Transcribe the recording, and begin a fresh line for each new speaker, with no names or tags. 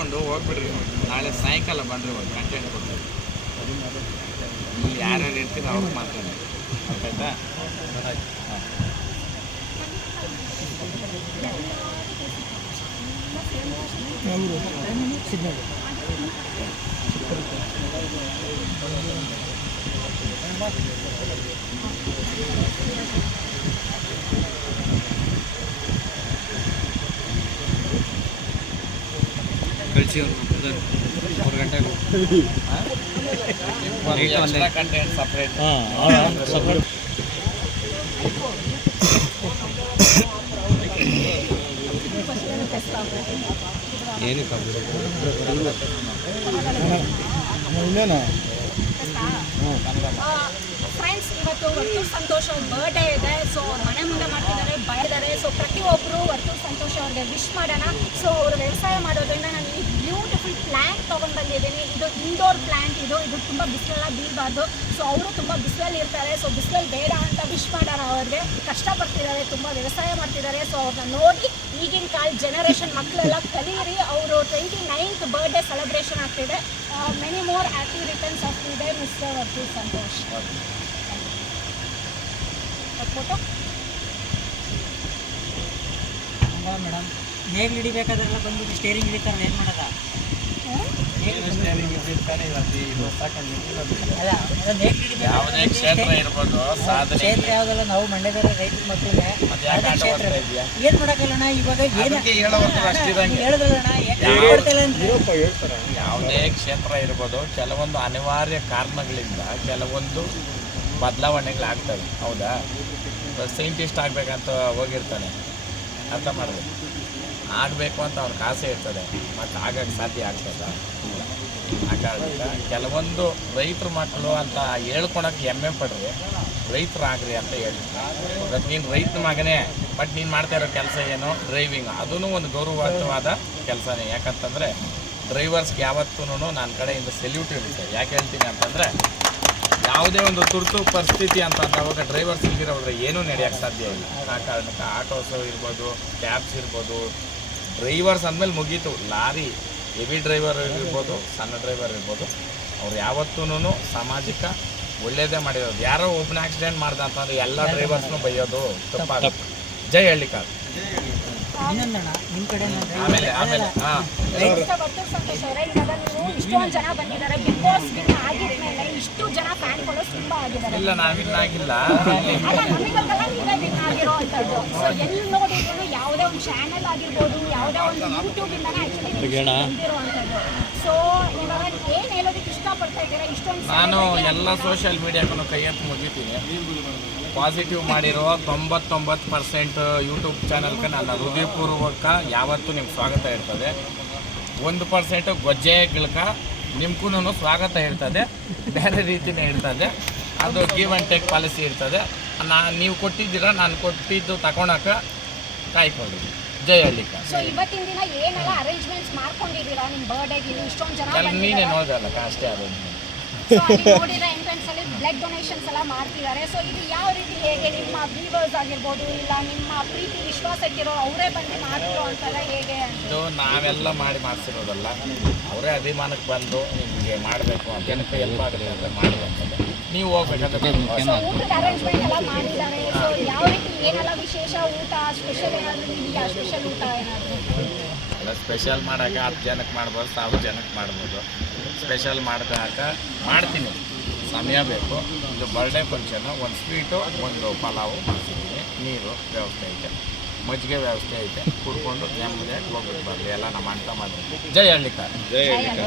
ಒಂದು ಹೋಗ್ಬಿಡ್ರಿ. ನಾಳೆ ಸಾಯಂಕಾಲ ಬಂದ್ರಿ ಒಂದು ಗಂಟೆ ಕೊಡ್ತೀವಿ ಇಲ್ಲಿ ಯಾರ್ಯಾರು ಇರ್ತೀರ ಅವ್ರಿಗೆ ಮಾತಾಡಿ ಆಯ್ತಾ?
ಕಳಿಸಿ ಅವ್ರು ಮೂರು ಗಂಟೆಗೆ
ಎಕ್ಸ್ಟ್ರಾ ಕಂಟೆಂಟ್ ಸಪ್ರೇಟ್
ಏನಕ್ಕೆ
ಫ್ರೆಂಡ್ಸ್ ಇವತ್ತು ವರ್ತೂರ್ ಸಂತೋಷ ಅವ್ರ ಬರ್ಡೇ ಇದೆ. ಸೊ ಅವ್ರ ಮನೆ ಮುಂದೆ ಮಾಡ್ತಿದ್ದಾರೆ ಬಯದಾರೆ ಸೊ ಪ್ರತಿಯೊಬ್ಬರು ವರ್ತೂರ್ ಸಂತೋಷ ಅವ್ರಿಗೆ ವಿಶ್ ಮಾಡೋಣ. ಸೊ ಅವರು ವ್ಯವಸಾಯ ಮಾಡೋದ್ರಿಂದ ನಾನು ಈ ಬ್ಯೂಟಿಫುಲ್ ಪ್ಲ್ಯಾಂಟ್ ತೊಗೊಂಡು ಬಂದಿದ್ದೀನಿ. ಇದು ಇಂಡೋರ್ ಪ್ಲ್ಯಾಂಟ್ ಇದು ಇದು ತುಂಬ ಬಿಸಿಲೆಲ್ಲ ಬೀಳಬಾರ್ದು. ಸೊ ಅವರು ತುಂಬ ಬಿಸಿಲಲ್ಲಿ ಇರ್ತಾರೆ. ಸೊ ಬಿಸಿಲಲ್ಲಿ ಬೇಡ ವಿಶ್ ಮಾಡೋಣ ಅವ್ರಿಗೆ. ಕಷ್ಟಪಡ್ತಿದ್ದಾರೆ, ತುಂಬ ವ್ಯವಸಾಯ ಮಾಡ್ತಿದ್ದಾರೆ. ಸೊ ಅವ್ರನ್ನ ನೋಡಿ ಈಗಿನ ಕಾಲ ಜನರೇಷನ್ ಮಕ್ಕಳೆಲ್ಲ ಕಲೀರಿ. ಅವರು ಟ್ವೆಂಟಿ ನೈನ್ತ್ ಬರ್ಡೇ ಸೆಲೆಬ್ರೇಷನ್ ಆಗ್ತಿದೆ many more happy returns of the day mister Varthur Santosh photo
madam ನೇಗ್ ಹಿಡಿಬೇಕಾದ್ರೆಲ್ಲ ಬಂದು ಸ್ಟೇರಿಂಗ್ ಹಿಡಿತಾರೆ ಏನು ಮಾಡೋದ?
ಯಾವುದೇ ಕ್ಷೇತ್ರ ಇರ್ಬೋದು ಸಾಧನೆ
ಕ್ಷೇತ್ರ ಯಾವುದಲ್ಲ ನಾವು ಮಂಡ್ಯದಲ್ಲಿ ರೈತ ಮಕ್ಕಳಿಗೆ
ಮತ್ತೆ ಯಾಕೆ ಆಟ
ಕ್ಷೇತ್ರ? ಏನ್ ಮಾಡಕ್ಕಲ್ಲಣ್ಣ ಇವಾಗ ಏನು. ಹೇಳಿದ್ರಲ್ಲಣ್ಣ
ಯಾವುದೇ ಕ್ಷೇತ್ರ ಇರ್ಬೋದು ಕೆಲವೊಂದು ಅನಿವಾರ್ಯ ಕಾರಣಗಳಿಂದ ಕೆಲವೊಂದು ಬದಲಾವಣೆಗಳಾಗ್ತವೆ. ಹೌದಾ? ಸೈಂಟಿಸ್ಟ್ ಆಗ್ಬೇಕಂತ ಹೋಗಿರ್ತಾನೆ. ಅರ್ಥ ಮಾಡಬೇಕು ಆಗಬೇಕು ಅಂತ ಅವ್ರ ಆಸೆ ಇರ್ತದೆ, ಮತ್ತು ಆಗಕ್ಕೆ ಸಾಧ್ಯ ಆಗ್ತದ? ಆ ಕಾರಣಕ್ಕೆ ಕೆಲವೊಂದು ರೈತರ ಮಕ್ಕಳು ಅಂತ ಹೇಳ್ಕೊಳಕ್ಕೆ ಹೆಮ್ಮೆ ಪಡ್ರಿ. ರೈತರಾಗ್ರಿ ಅಂತ ಹೇಳ್ತಾರೆ ಇವತ್ತು ನೀನು ರೈತನ ಮಗನೇ ಬಟ್ ನೀನು ಮಾಡ್ತಾ ಇರೋ ಕೆಲಸ ಏನು? ಡ್ರೈವಿಂಗ್ ಅದೂ ಒಂದು ಗೌರವಯುತವಾದ ಕೆಲಸನೇ. ಯಾಕಂತಂದರೆ ಡ್ರೈವರ್ಸ್ಗೆ ಯಾವತ್ತೂ ನನ್ನ ಕಡೆಯಿಂದ ಸೆಲ್ಯೂಟ್ ಇರುತ್ತೆ ಯಾಕೆ ಹೇಳ್ತೀನಿ ಅಂತಂದರೆ ಯಾವುದೇ ಒಂದು ತುರ್ತು ಪರಿಸ್ಥಿತಿ ಅಂತ ಅಂದಾಗ ಡ್ರೈವರ್ಸ್ ಇಲ್ದಿರೋದ್ರೆ ಏನೂ ನಡೆಯೋಕ್ಕೆ ಸಾಧ್ಯ ಇಲ್ಲ. ಆ ಕಾರಣಕ್ಕೆ ಆಟೋಸ್ ಇರ್ಬೋದು ಕ್ಯಾಬ್ಸ್ ಇರ್ಬೋದು ಡ್ರೈವರ್ಸ್ ಅಂದಮೇಲೆ ಮುಗೀತು. ಲಾರಿ ಹೆವಿ ಡ್ರೈವರ್ ಇರ್ಬೋದು ಸಣ್ಣ ಡ್ರೈವರ್ ಇರ್ಬೋದು. ಅವ್ರು ಯಾವತ್ತೂ ಸಾಮಾಜಿಕ ಒಳ್ಳೇದೇ ಮಾಡಿರೋದು. ಯಾರೋ ಒಬ್ಬನ ಆಕ್ಸಿಡೆಂಟ್ ಮಾಡ್ದ ಅಂತಂದ್ರೆ ಎಲ್ಲ ಡ್ರೈವರ್ಸ್ನು ಬೈಯೋದು ತಪ್ಪಾಗುತ್ತೆ. ಜೈ ಹಳ್ಳಿಕಾರ್.
ಇನ್ನೊಂದಣ್ಣ ನಿಮ್ಮ ಕಡೆ
ಆಮೇಲೆ ಆಮೇಲೆ ಹಾಂ.
ಮಿಸ್ಟರ್ ವರ್ತೂರ್ ಸಂತೋಷ್ ಅವರೇ ಇವಾಗ ನೀವು ಇಷ್ಟೊಂದು ಜನ ಬಂದಿದ್ದಾರೆ. ಬಿಗ್ ಬಾಸ್ ವಿನ್ ಆಗಿದ್ಮೇಲೆ ಇಷ್ಟು ಜನ ಫ್ಯಾನ್ ಫಾಲೋಸ್ ತುಂಬಾ ಆಗಿದ್ದಾರೆ.
ಇಲ್ಲ ನಾವಿನ್ನಾಗಿಲ್ಲ
ಅಲ್ಲ ನಮಗೆಲ್ಲ ನೀವೇ ವಿನ್ ಆಗಿರೋ ಅಂಥದ್ದು. ಸೊ ಎಲ್ಲಿ ನೋಡಿದ್ರು ಯಾವುದೇ ಒಂದು ಚಾನೆಲ್ ಆಗಿರ್ಬೋದು ಯಾವುದೇ ಒಂದು ಯೂಟ್ಯೂಬ್ ಇಂದಾನೆ ಆಕ್ಚುಲಿ ಬಂದಿರೋ ಅಂಥದ್ದು. ಸೊ ಇವಾಗ ಏನು ಹೇಳೋದಕ್ಕೆ ಇಷ್ಟಪಡ್ತಾ ಇದ್ದೀರಾ? ಇಷ್ಟೊಂದು
ನಾನು ಎಲ್ಲ ಸೋಷಿಯಲ್ ಮೀಡಿಯಾಕ್ಕೂ ಕೈ ಎತ್ತಿ ಮುಗಿತೀನಿ. ಪಾಸಿಟಿವ್ ಮಾಡಿರೋ ತೊಂಬತ್ತೊಂಬತ್ತು ಪರ್ಸೆಂಟ್ ಯೂಟ್ಯೂಬ್ ಚಾನಲ್ಗೆ ನನ್ನ ಹೃದಯಪೂರ್ವಕ ಯಾವತ್ತೂ ನಿಮ್ಗೆ ಸ್ವಾಗತ ಇರ್ತದೆ. ಒಂದು ಪರ್ಸೆಂಟ್ ಗೊಜ್ಜೆ ಗಿಳ್ಕ ನಿಮ್ಗೂ ಸ್ವಾಗತ ಇರ್ತದೆ. ಬೇರೆ ರೀತಿಯೇ ಇರ್ತದೆ. ಅದು ಗಿವ್ ಆ್ಯಂಡ್ ಟೇಕ್ ಪಾಲಿಸಿ ಇರ್ತದೆ. ನಾ ನೀವು ಕೊಟ್ಟಿದ್ದೀರ ನಾನು ಕೊಟ್ಟಿದ್ದು ತಗೊಳಕ್ಕೆ ಕಾಯ್ಕೊಂಡಿದ್ದೀನಿ ಜೈ ಹಳ್ಳಿಕ ನೀನೇ ನೋಡಲ್ಲ ಅಷ್ಟೇ ಅದು
ಸೊ ಅಲ್ಲಿ ನೋಡಿದ್ರೆ ಎಂಟ್ರೆನ್ಸ್ ಅಲ್ಲಿ ಬ್ಲಡ್ ಡೊನೇಷನ್ಸ್ ಎಲ್ಲ ಮಾಡ್ತಿದ್ದಾರೆ. ಸೊ ಇದು ಯಾವ ರೀತಿ ಹೇಗೆ ನಿಮ್ಮ ವ್ಯೂವರ್ಸ್ ಆಗಿರ್ಬೋದು ಇಲ್ಲ ನಿಮ್ಮ ಪ್ರೀತಿ ವಿಶ್ವಾಸಕ್ಕಿರೋ ಅವರೇ ಬಂದು ಮಾಡ್ತಿರೋ ಅಂತೆಲ್ಲ ಹೇಗೆ ಅಂತ?
ಇದು ನಾವೆಲ್ಲ ಮಾಡಿ ಮಾಡಿಸಿರೋದಲ್ಲ. ಅವರೇ ಅಭಿಮಾನಕ್ಕೆ ಬಂದು ನಿಮಗೆ ಮಾಡಬೇಕು ಅಂತ ಜನಕ್ಕೆ ಹೆಲ್ಪ್ ಆಗಲಿ ಅಂತ ಮಾಡಬೇಕಂದ್ರೆ ನೀವು ಹೋಗ್ಬೇಕಾದ್ರೆ
ಊಟದ ಅರೇಂಜ್ಮೆಂಟ್ ಎಲ್ಲ ಮಾಡಿದ್ದಾರೆ. ಸೊ ಯಾವ ರೀತಿ ಏನೆಲ್ಲ ವಿಶೇಷ ಊಟ ಸ್ಪೆಷಲ್ ಏನಾದರೂ ಇದೆಯಾ? ಸ್ಪೆಷಲ್ ಊಟ ಏನಾದರೂ?
ಎಲ್ಲ ಸ್ಪೆಷಲ್ ಮಾಡೋಕೆ ಹತ್ತು ಜನಕ್ಕೆ ಮಾಡ್ಬೋದು ಸಾವಿರ ಜನಕ್ಕೆ ಮಾಡ್ಬೋದು. ಸ್ಪೆಷಲ್ ಮಾಡಿದಾಗ ಮಾಡ್ತೀನಿ. ಸಮಯ ಬೇಕು. ಒಂದು ಬರ್ಡೇ ಫಂಕ್ಷನು ಒಂದು ಸ್ವೀಟು ಒಂದು ಪಲಾವು ಮಾಡ್ತಿದ್ದೀನಿ ನೀರು ವ್ಯವಸ್ಥೆ ಐತೆ. ಮಜ್ಜಿಗೆ ವ್ಯವಸ್ಥೆ ಐತೆ. ಕುಡ್ಕೊಂಡು ನೆಮ್ಮದಿ ಹೋಗ್ಬಿಟ್ಟು ಬರಲಿ ಎಲ್ಲ ನಮ್ಮ ಅಂತ ಮಾಡಿ ಜೈ ಹಳ್ಳಿಕ. ಜೈ
interview